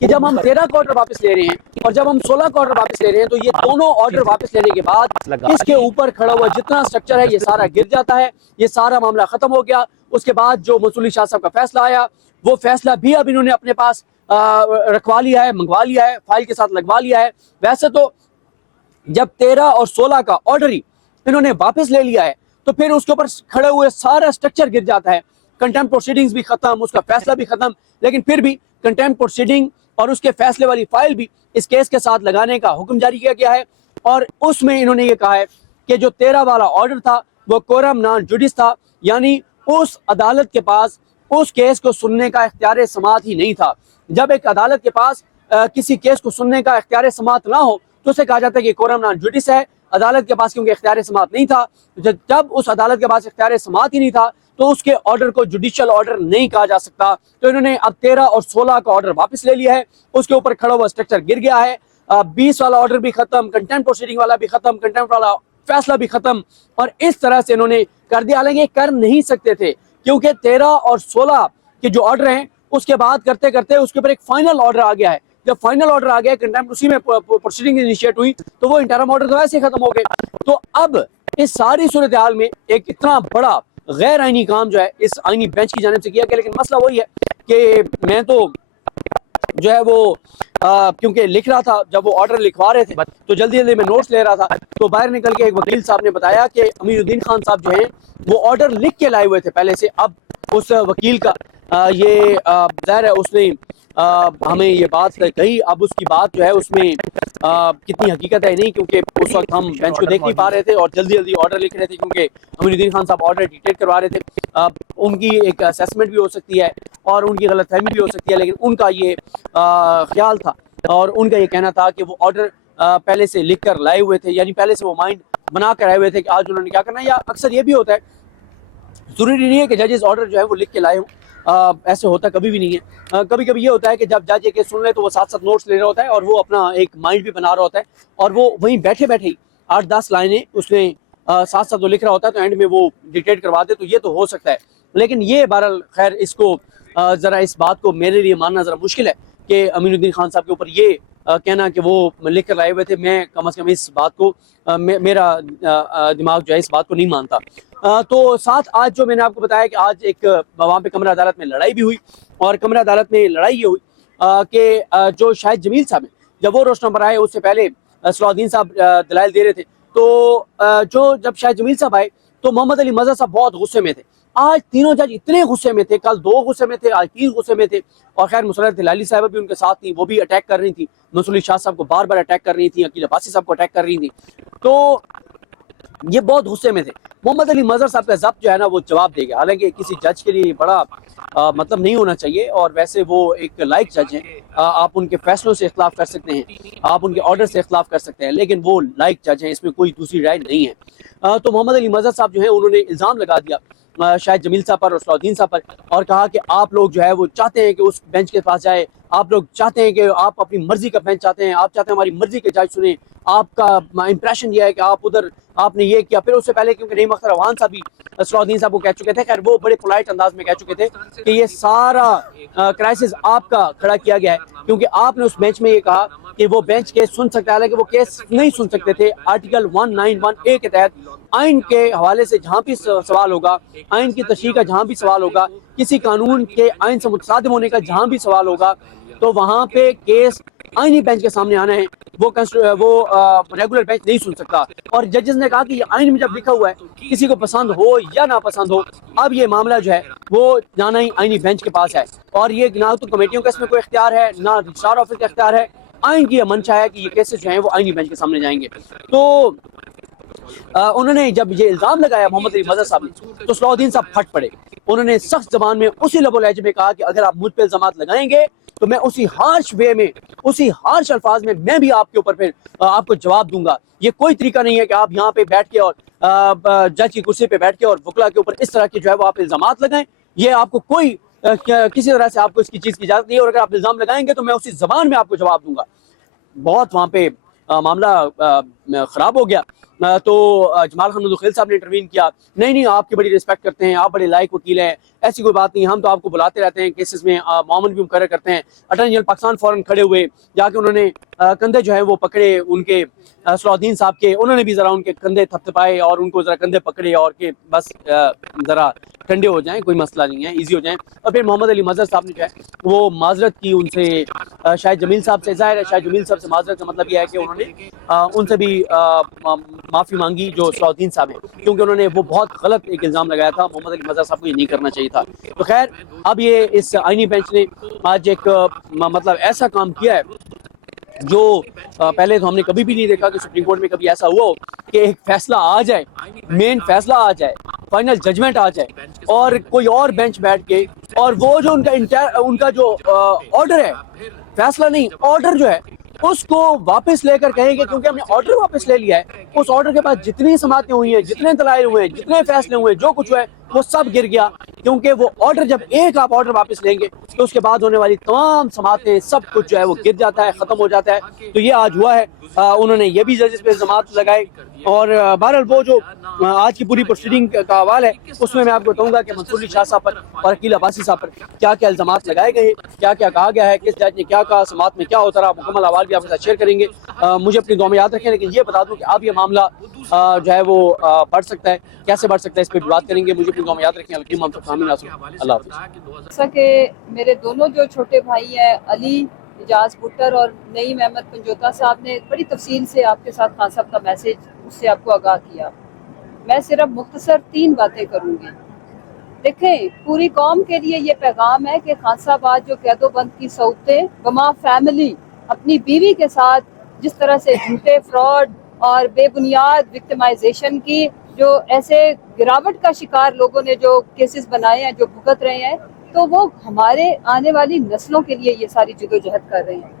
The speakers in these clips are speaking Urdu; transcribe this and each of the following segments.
کہ جب ہم 13 کا آرڈر واپس لے رہے ہیں اور جب ہم 16 کا آرڈر واپس لے رہے ہیں تو یہ دونوں آرڈر واپس لینے کے بعد اس کے اوپر کھڑا ہوا جتنا سٹرکچر ہے یہ سارا گر جاتا ہے، یہ سارا معاملہ ختم ہو گیا۔ اس کے بعد جو منصور علی شاہ صاحب کا فیصلہ آیا وہ فیصلہ بھی اب انہوں نے اپنے پاس رکھوا لیا ہے، منگوا لیا ہے، فائل کے ساتھ لگوا لیا ہے۔ ویسے تو جب 13 اور 16 کا آرڈر ہی انہوں نے واپس لے لیا ہے تو پھر اس کے اوپر کھڑے ہوئے سارا سٹرکچر گر جاتا ہے، کنٹمپٹ پروسیڈنگز بھی ختم، اس کا فیصلہ بھی ختم، لیکن پھر بھی کنٹمپٹ پروسیڈنگ اور اس کے فیصلے والی فائل بھی اس کیس کے ساتھ لگانے کا حکم جاری کیا گیا ہے، اور اس میں انہوں نے یہ کہا ہے کہ جو 13 والا آرڈر تھا وہ کورم نان جوڈس تھا، یعنی اس عدالت کے پاس اس کیس کو سننے کا اختیار سماعت ہی نہیں تھا۔ جب ایک عدالت کے پاس کسی کیس کو سننے کا اختیار سماعت نہ ہو تو اسے کہا جاتا ہے کہ کورم نان جوڈس ہے، عدالت کے پاس کیونکہ اختیار سماعت نہیں تھا، جب اس عدالت کے پاس اختیار سماعت ہی نہیں تھا تو اس کے آرڈر کو جوڈیشل آرڈر نہیں کہا جا سکتا۔ تو انہوں نے اب 13 اور 16 کا آرڈر واپس لے لیا ہے، اس کے اوپر کھڑا ہوا سٹرکچر گر گیا ہے، 20 والا آرڈر بھی ختم، کنٹمپٹ پروسیڈنگ والا بھی ختم، کنٹمپٹ والا فیصلہ بھی ختم، اور اس طرح سے انہوں نے کر دیا۔ حالانکہ کر نہیں سکتے تھے کیونکہ 13 اور 16 کے جو آرڈر ہیں اس کے بعد کرتے کرتے اس کے اوپر ایک فائنل آرڈر آ گیا ہے۔ جب فائنل آرڈر آ گیا، کنٹمپٹ اسی میں پروسیڈنگ انیشیٹ ہوئی تو وہ انٹرم آرڈر تو ایسے ختم ہو گئے۔ تو اب اس ساری صورتحال میں ایک اتنا بڑا غیر آئینی کام جو ہے اس آئینی بینچ کی جانب سے کیا گیا، لیکن مسئلہ وہی ہے کہ میں تو جو ہے وہ کیونکہ لکھ رہا تھا، جب وہ آرڈر لکھوا رہے تھے تو جلدی جلدی میں نوٹس لے رہا تھا، تو باہر نکل کے ایک وکیل صاحب نے بتایا کہ امیر الدین خان صاحب جو ہیں وہ آرڈر لکھ کے لائے ہوئے تھے پہلے سے۔ اب اس وکیل کا یہ ظاہر ہے اس نے ہمیں یہ بات کہی، اب اس کی بات جو ہے اس میں کتنی حقیقت ہے نہیں، کیونکہ اس وقت ہم بینچ کو دیکھ نہیں پا رہے تھے اور جلدی جلدی آرڈر لکھ رہے تھے کیونکہ امیر الدین خان صاحب آرڈر ڈکٹیٹ کروا رہے تھے۔ ان کی ایک اسیسمنٹ بھی ہو سکتی ہے اور ان کی غلط فہمی بھی ہو سکتی ہے، لیکن ان کا یہ خیال تھا اور ان کا یہ کہنا تھا کہ وہ آرڈر پہلے سے لکھ کر لائے ہوئے تھے، یعنی پہلے سے وہ مائنڈ بنا کر آئے ہوئے تھے کہ آج انہوں نے کیا کرنا ہے۔ یا اکثر یہ بھی ہوتا ہے، ضروری نہیں ہے کہ ججز آرڈر جو ہے وہ لکھ کے لائے ہوں، ایسے ہوتا کبھی بھی نہیں ہے۔ کبھی کبھی یہ ہوتا ہے کہ جب جج یہ کیس سن لے تو وہ ساتھ ساتھ نوٹس لے رہا ہوتا ہے اور وہ اپنا ایک مائنڈ بھی بنا رہا ہوتا ہے اور وہ وہیں بیٹھے بیٹھے ہی 8-10 لائنیں اس نے ساتھ ساتھ وہ لکھ رہا ہوتا ہے، تو اینڈ میں وہ ڈکٹیٹ کروا دے، تو یہ تو ہو سکتا ہے۔ لیکن یہ بہرحال خیر اس کو ذرا اس بات کو میرے لیے ماننا ذرا مشکل ہے کہ امین الدین خان صاحب کے اوپر یہ کہنا کہ وہ لکھ کر لائے ہوئے تھے، میں کم از کم اس بات کو میرا دماغ جو ہے اس بات کو نہیں مانتا۔ تو ساتھ آج جو میں نے آپ کو بتایا کہ آج ایک وہاں پہ کمرہ عدالت میں لڑائی بھی ہوئی، اور کمرہ عدالت میں لڑائی یہ ہوئی کہ جو شاہد جمیل صاحب ہیں جب وہ روشن پر آئے اس سے پہلے صلاح الدین صاحب دلائل دے رہے تھے، تو جب شاہد جمیل صاحب آئے تو محمد علی مظہر صاحب بہت غصے میں تھے۔ آج تینوں جج اتنے غصے میں تھے، کل 2 غصے میں تھے، آج 3 غصے میں تھے، اور خیر مسرت ہلالی صاحب بھی ان کے ساتھ تھی، وہ بھی اٹیک کر رہی تھی، منصور علی شاہ صاحب کو بار بار اٹیک کر رہی تھی، عقیل عباسی صاحب کو اٹیک کر رہی تھی، تو یہ بہت غصے میں تھے۔ محمد علی مظہر صاحب کا ضبط جو ہے نا وہ جواب دے گا، حالانکہ کسی جج کے لیے بڑا مطلب نہیں ہونا چاہیے، اور ویسے وہ ایک لائق جج ہیں، آپ ان کے فیصلوں سے اختلاف کر سکتے ہیں، آپ ان کے آرڈر سے اختلاف کر سکتے ہیں، لیکن وہ لائق جج ہیں، اس میں کوئی دوسری رائے نہیں ہے۔ تو محمد علی مظہر صاحب جو ہیں انہوں نے الزام لگا دیا شاہد جمیل صاحب پر اور صلاح الدین صاحب پر، اور کہا کہ آپ لوگ جو ہے وہ چاہتے ہیں کہ اس بینچ کے پاس جائے، آپ لوگ چاہتے ہیں کہ آپ اپنی مرضی کا بینچ چاہتے ہیں، آپ چاہتے ہیں ہماری مرضی کے جج سنیں، آپ کا امپریشن یہ ہے کہ آپ نے یہ کیا۔ پھر اس سے پہلے کیونکہ نعیم اختر اعوان صاحب بھی صلاح الدین صاحب کو کہہ چکے تھے، خیر وہ بڑے پولائٹ انداز میں کہہ چکے تھے کہ یہ سارا کرائسس آپ کا کھڑا کیا گیا ہے، کیونکہ آپ نے اس بینچ میں یہ کہا کہ وہ بینچ کیس سن سکتا ہے، حالانکہ وہ کیس نہیں سن سکتے تھے۔ آرٹیکل 191A کے تحت آئین کے حوالے سے جہاں بھی سوال ہوگا، آئین کی تشریح کا جہاں بھی سوال ہوگا، کسی قانون کے آئین سے متصادم ہونے کا جہاں بھی سوال ہوگا، تو وہاں پہ کیس آئینی بینچ کے سامنے آنا ہے، وہ ریگولر بینچ نہیں سن سکتا۔ اور ججز نے کہا کہ یہ آئین میں جب لکھا ہوا ہے کسی کو پسند ہو یا نہ پسند ہو، اب یہ معاملہ جو ہے وہ جانا ہی آئینی بینچ کے پاس ہے، اور یہ نہ تو کمیٹیوں کا اس میں کوئی اختیار ہے، نہ رجسٹرار آفس کا اختیار ہے، آئین کی یہ منشا ہے کہ یہ کیسز جو ہیں وہ آئینی بینچ کے سامنے جائیں گے۔ تو انہوں نے جب یہ الزام لگایا محمد علی مظہر صاحب نے تو صلاح الدین صاحب پھٹ پڑے، انہوں نے سخت زبان میں اسی لب و لہجے میں کہا کہ اگر آپ مجھ پہ الزامات لگائیں گے تو میں اسی ہارش وے میں، اسی ہارش الفاظ میں بھی آپ کے اوپر پھر آپ کو جواب دوں گا۔ یہ کوئی طریقہ نہیں ہے کہ آپ یہاں پہ بیٹھ کے اور جج کی کرسی پہ بیٹھ کے اور وکلا کے اوپر اس طرح کے جو ہے وہ آپ الزامات لگائیں، یہ آپ کو کوئی کسی طرح سے آپ کو اس کی چیز کی اجازت نہیں ہے، اور اگر آپ الزام لگائیں گے تو میں اسی زبان میں آپ کو جواب دوں گا۔ بہت وہاں پہ معاملہ خراب ہو گیا، تو جمال خان مدخیل صاحب نے انٹروین کیا, نہیں آپ کی بڑی رسپیکٹ کرتے ہیں, آپ بڑے لائق وکیل ہیں, ایسی کوئی بات نہیں, ہم تو آپ کو بلاتے رہتے ہیں کیسز میں, معاون بھی مقرر کرتے ہیں. اٹارنی جنرل پاکستان فوراً کھڑے ہوئے, جا کے انہوں نے کندھے جو ہیں وہ پکڑے ان کے صلاح الدین صاحب کے, انہوں نے بھی ذرا ان کے کندھے تھپتھپائے اور ان کو ذرا کندھے پکڑے اور کہ بس ذرا ٹھنڈے ہو جائیں, کوئی مسئلہ نہیں ہے, ایزی ہو جائیں. اور پھر محمد علی مظہر صاحب نے جو ہے وہ معذرت کی ان سے, شاہد جمیل صاحب سے. ظاہر ہے شاہد جمیل صاحب سے معذرت کا مطلب یہ ہے کہ انہوں نے ان سے بھی معافی مانگی جو صلاح الدین صاحب ہیں, کیونکہ انہوں نے وہ بہت غلط ایک الزام لگایا تھا, محمد علی مظہر صاحب کو یہ نہیں کرنا چاہیے تھا. تو خیر اب یہ اس آئینی بینچ نے آج ایک مطلب ایسا کام کیا ہے جو پہلے تو ہم نے کبھی بھی نہیں دیکھا کہ سپریم کورٹ میں کبھی ایسا ہوا ہو کہ ایک فیصلہ آ جائے, مین فیصلہ آ جائے, فائنل ججمنٹ آ جائے, اور کوئی اور بینچ بیٹھ کے اور وہ جو ان کا جو آرڈر ہے, فیصلہ نہیں آرڈر جو ہے, اس کو واپس لے کر کہیں گے کیونکہ ہم نے آرڈر واپس لے لیا ہے. اس آرڈر کے بعد جتنی سماعتیں ہوئی ہیں, جتنے دلائل ہوئے ہیں, جتنے فیصلے ہوئے ہیں, جو کچھ ہوا ہے وہ سب گر گیا, کیونکہ وہ آرڈر جب ایک آپ آرڈر واپس لیں گے تو اس کے بعد ہونے والی تمام سماعتیں سب کچھ جو ہے وہ گر جاتا ہے, ختم ہو جاتا ہے. تو یہ آج ہوا ہے, انہوں نے یہ بھی ججز پہ الزامات لگائے. اور بہرحال وہ جو آج کی پوری پروسیڈنگ کا حوال ہے اس میں آپ کو بتاؤں گا کہ منصور علی شاہ صاحب پر اور عقیل عباسی صاحب پر کیا کیا الزامات لگائے گئے, کیا کیا کہا گیا ہے, کس جج نے کیا کہا, سماعت میں کیا ہوتا رہا, مکمل حوال بھی آپ کے ساتھ شیئر کریں گے. مجھے اپنی دعا میں یاد رکھیں, لیکن یہ بتا دوں کہ اب یہ معاملہ جو ہے وہ بڑھ سکتا ہے, کیسے بڑھ سکتا ہے اس پہ بھی بات کریں گے. مجھے اپنی دعا میں یاد رکھیں. اللہ حافظ. جیسا کہ میرے دونوں جو چھوٹے بھائی ہیں علی اجاز بٹر اور نعیم احمد پنجوتا صاحب نے بڑی تفصیل سے آپ کے ساتھ خان صاحب کا میسج اس سے آپ کو آگاہ کیا, میں صرف مختصر 3 باتیں کروں گی. دیکھیں پوری قوم کے لیے یہ پیغام ہے کہ خان صاحب آج جو قید و بند کی صورتیں بما فیملی اپنی بیوی کے ساتھ جس طرح سے جھوٹے فراڈ اور بے بنیاد وکٹمائزیشن کی جو ایسے گراوٹ کا شکار لوگوں نے جو کیسز بنائے ہیں, جو بھگت رہے ہیں, تو وہ ہمارے آنے والی نسلوں کے لیے یہ ساری جدوجہد کر رہے ہیں.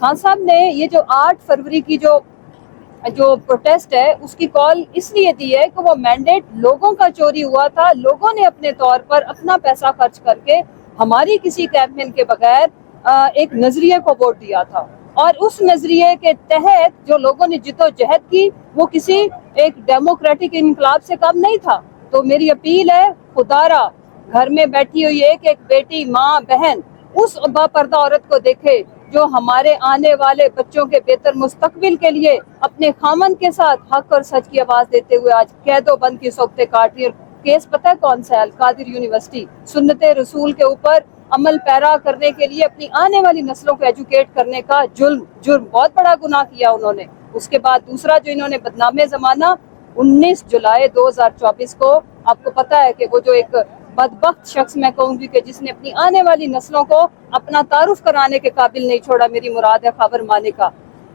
خان صاحب نے یہ جو 8 فروری کی جو پروٹیسٹ ہے اس کی کال اس لیے دی ہے کہ وہ مینڈیٹ لوگوں کا چوری ہوا تھا, لوگوں نے اپنے طور پر اپنا پیسہ خرچ کر کے ہماری کسی کیمپین کے بغیر ایک نظریے کو ووٹ دیا تھا, اور اس نظریے کے تحت جو لوگوں نے جدوجہد کی وہ کسی ایک ڈیموکریٹک انقلاب سے کم نہیں تھا. تو میری اپیل ہے خدارا گھر میں بیٹھی ہوئی ایک بیٹی, ماں, بہن اس باپردہ عورت کو دیکھے جو ہمارے آنے والے بچوں کے بہتر مستقبل کے لیے اپنے خامن کے ساتھ حق اور سچ کی آواز دیتے ہوئے آج قید و بند کی صورتیں کاٹ رہی. اور کیس پتہ ہے کون سا ہے؟ القادر یونیورسٹی. سنت رسول کے اوپر عمل پیرا کرنے کے لیے اپنی آنے والی نسلوں کو ایجوکیٹ کرنے کا جرم بہت بڑا گناہ کیا انہوں نے. اس کے بعد دوسرا جو انہوں نے بدنام زمانہ 19 جولائی 2024 کو, آپ کو پتا ہے کہ وہ جو ایک بدبخت شخص میں کہوں گی کہ جس نے اپنی آنے والی نسلوں کو اپنا تعارف کرانے کے قابل نہیں چھوڑا, میری مراد ہے خبر مانے کا,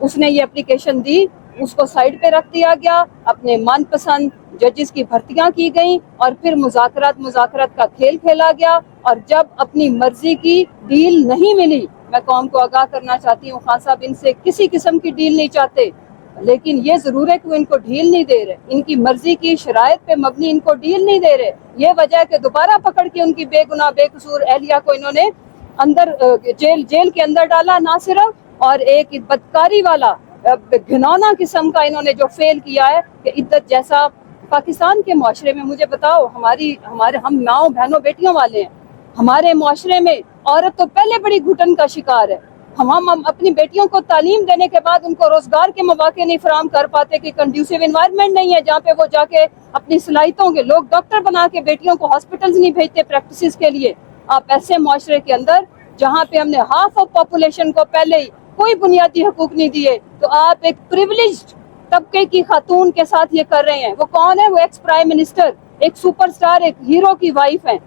اس نے یہ اپلیکیشن دی, اس کو سائڈ پہ رکھ دیا گیا, اپنے من پسند ججز کی بھرتیاں کی گئیں اور پھر مذاکرات کا کھیل کھیلا گیا. اور جب اپنی مرضی کی ڈیل نہیں ملی, میں قوم کو آگاہ کرنا چاہتی ہوں خان صاحب ان سے کسی قسم کی ڈیل نہیں چاہتے, لیکن یہ ضرور ہے کہ وہ ان کو ڈھیل نہیں دے رہے, ان کی مرضی کی شرائط پہ مبنی ان کو ڈھیل نہیں دے رہے. یہ وجہ ہے کہ دوبارہ پکڑ کے ان کی بے گناہ بے قصور اہلیہ کو انہوں نے اندر جیل کے اندر ڈالا نہ صرف, اور ایک بدکاری والا گھنونا قسم کا انہوں نے جو فیل کیا ہے کہ عدت جیسا پاکستان کے معاشرے میں. مجھے بتاؤ, ہم ماؤں بہنوں بیٹیوں والے ہیں, ہمارے معاشرے میں عورت تو پہلے بڑی گھٹن کا شکار ہے. ہم اپنی بیٹیوں کو تعلیم دینے کے بعد ان کو روزگار کے مواقع نہیں فراہم کر پاتے کہ کنڈیوسیو انوائرمنٹ نہیں ہے جہاں پہ وہ جا کے اپنی صلاحیتوں کے, لوگ ڈاکٹر بنا کے بیٹیوں کو ہاسپٹلز نہیں بھیجتے پریکٹسز کے لیے. آپ ایسے معاشرے کے اندر جہاں پہ ہم نے ہاف آف پاپولیشن کو پہلے ہی کوئی بنیادی حقوق نہیں دیے, تو آپ ایک پریویلیجڈ طبقے کی خاتون کے ساتھ یہ کر رہے ہیں. وہ کون ہے؟ وہ ایکس پرائم منسٹر, ایک سپر سٹار, ایک ہیرو کی وائف ہیں,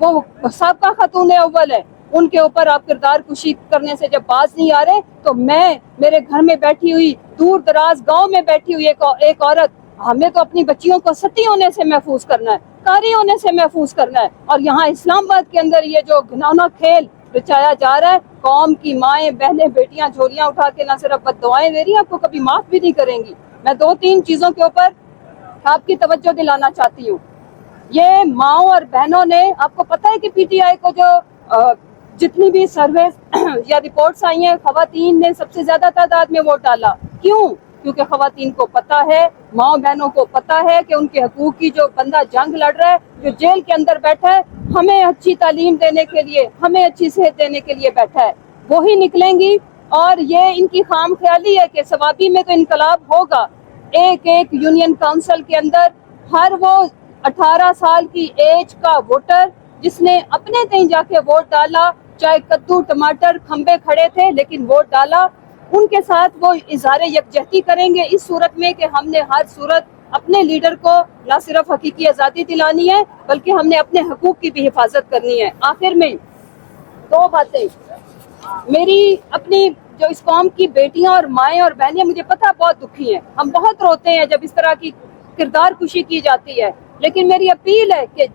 وہ سابقہ خاتون اول ہے. ان کے اوپر آپ کردار کشی کرنے سے جب باز نہیں آ رہے, تو میرے گھر میں بیٹھی ہوئی دور دراز گاؤں میں بیٹھی ہوئی ایک عورت, ہمیں تو اپنی بچیوں کو ستی ہونے سے محفوظ کرنا ہے, کاری ہونے سے محفوظ کرنا ہے. اور یہاں اسلام آباد کے اندر یہ جو گھناؤنا کھیل رچایا جا رہا ہے, قوم کی مائیں بہنیں بیٹیاں جھولیاں اٹھا کے نہ صرف بد دعائیں دے رہی ہیں, آپ کو کبھی معاف بھی نہیں کریں گی. میں 2-3 چیزوں کے اوپر آپ کی توجہ دلانا چاہتی ہوں. یہ ماؤں اور بہنوں نے, آپ کو پتہ ہے کہ پی ٹی آئی کو جو جتنی بھی سرویز یا رپورٹس آئی ہیں, خواتین نے سب سے زیادہ تعداد میں ووٹ ڈالا. کیوں؟ کیونکہ خواتین کو پتہ ہے، ماؤں بہنوں کو پتہ ہے کہ ان کے حقوق کی جو بندہ جنگ لڑ رہا ہے، جو جیل کے اندر بیٹھا ہے، ہمیں اچھی تعلیم دینے کے لیے، ہمیں اچھی صحت دینے کے لیے بیٹھا ہے، وہی نکلیں گی۔ اور یہ ان کی خام خیالی ہے کہ ثوابی میں تو انقلاب ہوگا۔ ایک ایک یونین کونسل کے اندر ہر وہ 18 سال کی ایج کا ووٹر جس نے اپنے تئیں جا کے ووٹ ڈالا، چاہے کدو ٹماٹر کھمبے کھڑے تھے لیکن ووٹ ڈالا، ان کے ساتھ وہ اظہار یکجہتی کریں گے اس صورت میں کہ ہم نے ہر صورت اپنے لیڈر کو نہ صرف حقیقی آزادی دلانی ہے بلکہ ہم نے اپنے حقوق کی بھی حفاظت کرنی ہے۔ آخر میں دو باتیں، میری اپنی جو اس قوم کی بیٹیاں اور مائیں اور بہنیں مجھے پتہ بہت دکھی ہیں، ہم بہت روتے ہیں جب اس طرح کی کردار کشی کی جاتی ہے، لیکن میری اپیل ہے کہ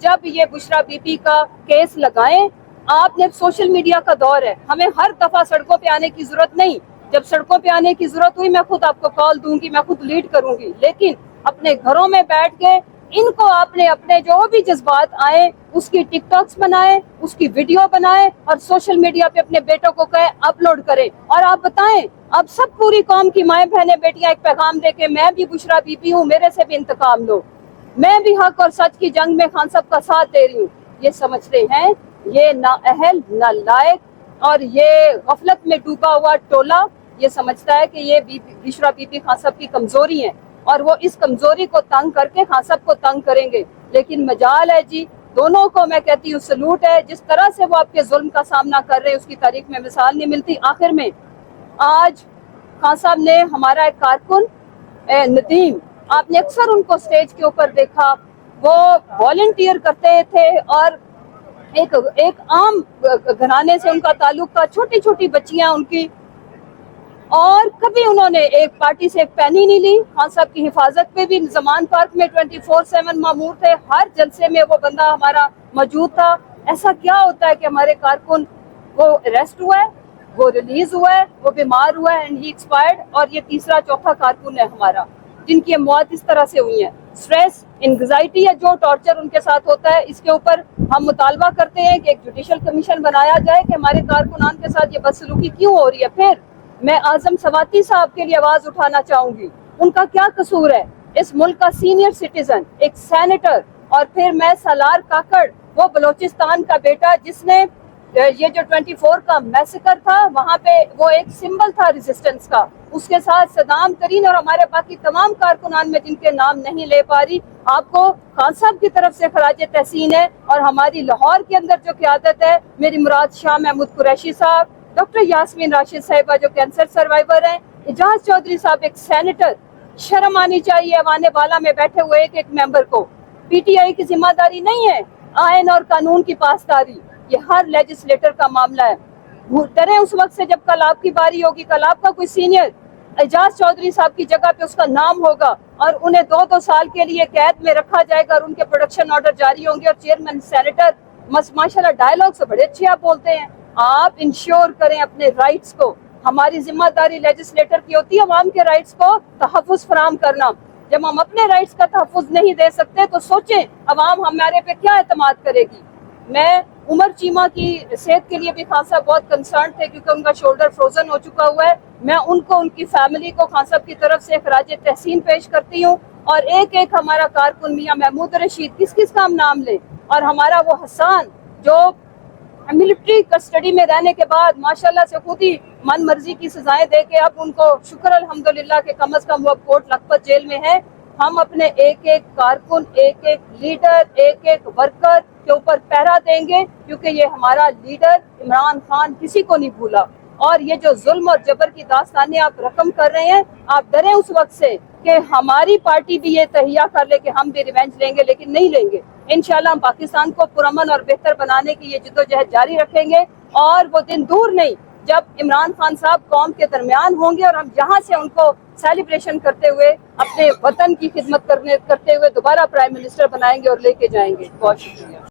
جب یہ بشرا بی بی کا کیس لگائیں، آپ نے سوشل میڈیا کا دور ہے، ہمیں ہر دفعہ سڑکوں پہ آنے کی ضرورت نہیں، جب سڑکوں پہ آنے کی ضرورت ہوئی میں خود آپ کو کال دوں گی، میں خود لیڈ کروں گی، لیکن اپنے گھروں میں بیٹھ کے ان کو آپ نے اپنے جو بھی جذبات آئے اس کی ٹک ٹاکس بنائیں، اس کی ویڈیو بنائیں اور سوشل میڈیا پہ اپنے بیٹوں کو کہیں اپلوڈ کریں، اور آپ بتائیں، اب سب پوری قوم کی مائیں بہنیں بیٹیاں ایک پیغام دے کے میں بھی بشرا بی بی ہوں، میرے سے بھی انتقام لو، میں بھی حق اور سچ کی جنگ میں خان صاحب کا ساتھ دے رہی ہوں۔ یہ سمجھتے ہیں یہ نااہل، نالائق اور یہ غفلت میں ڈوبا ہوا ٹولہ یہ سمجھتا ہے کہ یہ بشرا بی بی خان صاحب کی کمزوری ہے اور وہ اس کمزوری کو تنگ کر کے خان صاحب کو تنگ کریں گے، لیکن مجال ہے جی، دونوں کو میں کہتی ہوں سلوٹ ہے، جس طرح سے وہ آپ کے ظلم کا سامنا کر رہے ہیں اس کی تاریخ میں مثال نہیں ملتی۔ آخر میں آج خان صاحب نے ہمارا ایک کارکن ندیم، آپ نے اکثر ان کو سٹیج کے اوپر دیکھا، وہ والنٹیئر کرتے تھے اور ایک عام گھرانے سے ان کا تعلق تھا، چھوٹی چھوٹی بچیاں ان کی، اور کبھی انہوں نے ایک پارٹی سے ایک پینی نہیں لی۔ خان صاحب کی حفاظت پہ بھی زمان پارک میں 24/7 مامور تھے، ہر جلسے میں وہ بندہ ہمارا موجود تھا۔ ایسا کیا ہوتا ہے کہ ہمارے کارکن وہ اریسٹ ہوا ہے، وہ ریلیز ہوا ہے، وہ بیمار ہوا ہے اینڈ ہی ایکسپائرڈ، اور یہ تیسرا چوتھا کارکن ہے ہمارا جن کی موت اس طرح سے ہوئی ہیں۔ سٹریس، انگزائٹی یا جو ٹارچر ان کے ساتھ ہوتا ہے، اس کے اوپر ہم مطالبہ کرتے ہیں کہ ایک جوڈیشل کمیشن بنایا جائے کہ ہمارے کارکنان کے ساتھ یہ بدسلوکی کیوں ہو رہی ہے۔ پھر میں اعظم سواتی صاحب کے لیے آواز اٹھانا چاہوں گی، ان کا کیا قصور ہے؟ اس ملک کا سینئر سٹیزن، ایک سینیٹر، اور پھر میں سالار کاکڑ، وہ بلوچستان کا بیٹا جس نے یہ جو 24 کا میسیکر تھا وہاں پہ وہ ایک سمبل تھا ریزسٹنس کا، اس کے ساتھ صدام ترین اور ہمارے باقی تمام کارکنان میں جن کے نام نہیں لے پا رہی، آپ کو خان صاحب کی طرف سے خراج تحسین ہے۔ اور ہماری لاہور کے اندر جو قیادت ہے، میری مراد شاہ محمود قریشی صاحب، ڈاکٹر یاسمین راشد صاحبہ جو کینسر سروائیور ہیں، اعجاز چودھری صاحب ایک سینیٹر، شرم آنی چاہیے ایوان بالا میں بیٹھے ہوئے ایک ممبر کو۔ پی ٹی آئی کی ذمہ داری نہیں ہے آئین اور قانون کی پاسداری، یہ ہر لیجسلیٹر کا معاملہ ہے۔ ڈریں اس وقت سے جب کل آپ کی باری ہوگی، کل آپ کا کوئی سینئر اعجاز چودھری صاحب کی جگہ پہ اس کا نام ہوگا اور انہیں 2 سال کے لیے قید میں رکھا جائے گا اور ان کے پروڈکشن آرڈر جاری ہوں گے، اور چیئرمین سینیٹر ماشاءاللہ ڈائلاگ سے بڑے اچھے آپ بولتے ہیں۔ آپ انشور کریں اپنے رائٹس کو، ہماری ذمہ داری لیجسلیٹر کی ہوتی ہے عوام کے رائٹس کو تحفظ فراہم کرنا۔ جب ہم اپنے رائٹس کا تحفظ نہیں دے سکتے تو سوچیں عوام ہمارے پہ کیا اعتماد کرے گی۔ میں عمر چیمہ کی صحت کے لیے بھی خان صاحب بہت کنسرن تھے کیونکہ ان کا شولڈر فروزن ہو چکا ہوا ہے، میں ان کو، ان کی فیملی کو خان صاحب کی طرف سے خراج تحسین پیش کرتی ہوں، اور ایک ایک ہمارا کارکن میاں محمود رشید، کس کا ہم نام لیں، اور ہمارا وہ حسان جو ملٹری کسٹڈی میں رہنے کے بعد ماشاءاللہ سے خود ہی من مرضی کی سزائیں دے کے اب ان کو شکر الحمدللہ کہ کم از کم وہ اب کوٹ لکھپت جیل میں ہے۔ ہم اپنے ایک ایک کارکن، ایک ایک لیڈر، ایک ایک ورکر کے اوپر پہرا دیں گے کیونکہ یہ ہمارا لیڈر عمران خان کسی کو نہیں بھولا، اور یہ جو ظلم اور جبر کی داستانیں آپ رقم کر رہے ہیں، آپ ڈریں اس وقت سے کہ ہماری پارٹی بھی یہ تہیہ کر لے کہ ہم بھی ریونج لیں گے، لیکن نہیں لیں گے۔ انشاءاللہ ہم پاکستان کو پرامن اور بہتر بنانے کی یہ جدوجہد جاری رکھیں گے، اور وہ دن دور نہیں جب عمران خان صاحب قوم کے درمیان ہوں گے اور ہم یہاں سے ان کو سیلیبریشن کرتے ہوئے اپنے وطن کی خدمت کرتے ہوئے دوبارہ پرائم منسٹر بنائیں گے اور لے کے جائیں گے۔ بہت شکریہ۔